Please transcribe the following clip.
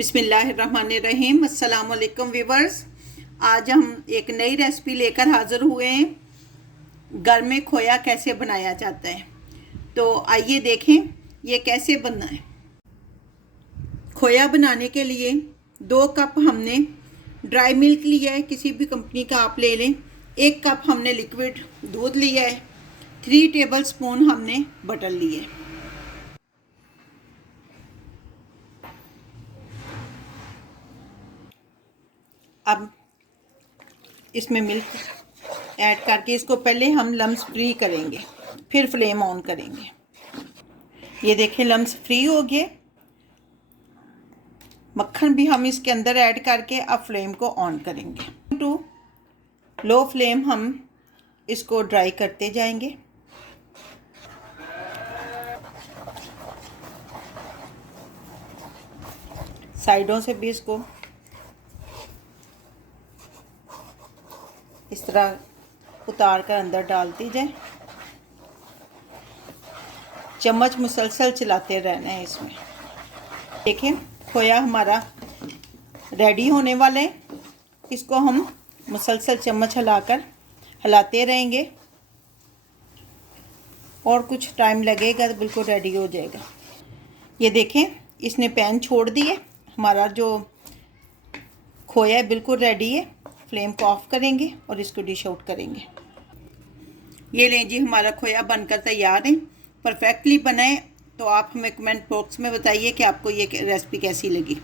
बिस्मिल्लाहिर्रहमानिर्रहीम। अस्सलाम वालेकुम व्यूवर्स। आज हम एक नई रेसिपी लेकर हाज़िर हुए हैं। घर में खोया कैसे बनाया जाता है, तो आइए देखें ये कैसे बनना है। खोया बनाने के लिए 2 कप हमने ड्राई मिल्क लिया है, किसी भी कंपनी का आप ले लें। 1 कप हमने लिक्विड दूध लिया है। 3 टेबल स्पून हमने बटर लिए। अब इसमें मिल्क ऐड करके इसको पहले हम लम्स फ्री करेंगे, फिर फ्लेम ऑन करेंगे। ये देखें लम्स फ्री हो गए। मक्खन भी हम इसके अंदर ऐड करके अब फ्लेम को ऑन करेंगे। टू लो फ्लेम हम इसको ड्राई करते जाएंगे। साइडों से भी इसको इस तरह उतार कर अंदर डालती जाए। चम्मच मुसलसल चलाते रहना है इसमें। देखें खोया हमारा रेडी होने वाला है। इसको हम मुसलसल चम्मच हिलाते रहेंगे और कुछ टाइम लगेगा तो बिल्कुल रेडी हो जाएगा। ये देखें इसने पैन छोड़ दिए। हमारा जो खोया है बिल्कुल रेडी है। फ्लेम को ऑफ करेंगे और इसको डिश आउट करेंगे। ये लें जी, हमारा खोया बनकर तैयार है। परफेक्टली बनाए तो आप हमें कमेंट बॉक्स में बताइए कि आपको ये रेसिपी कैसी लगी।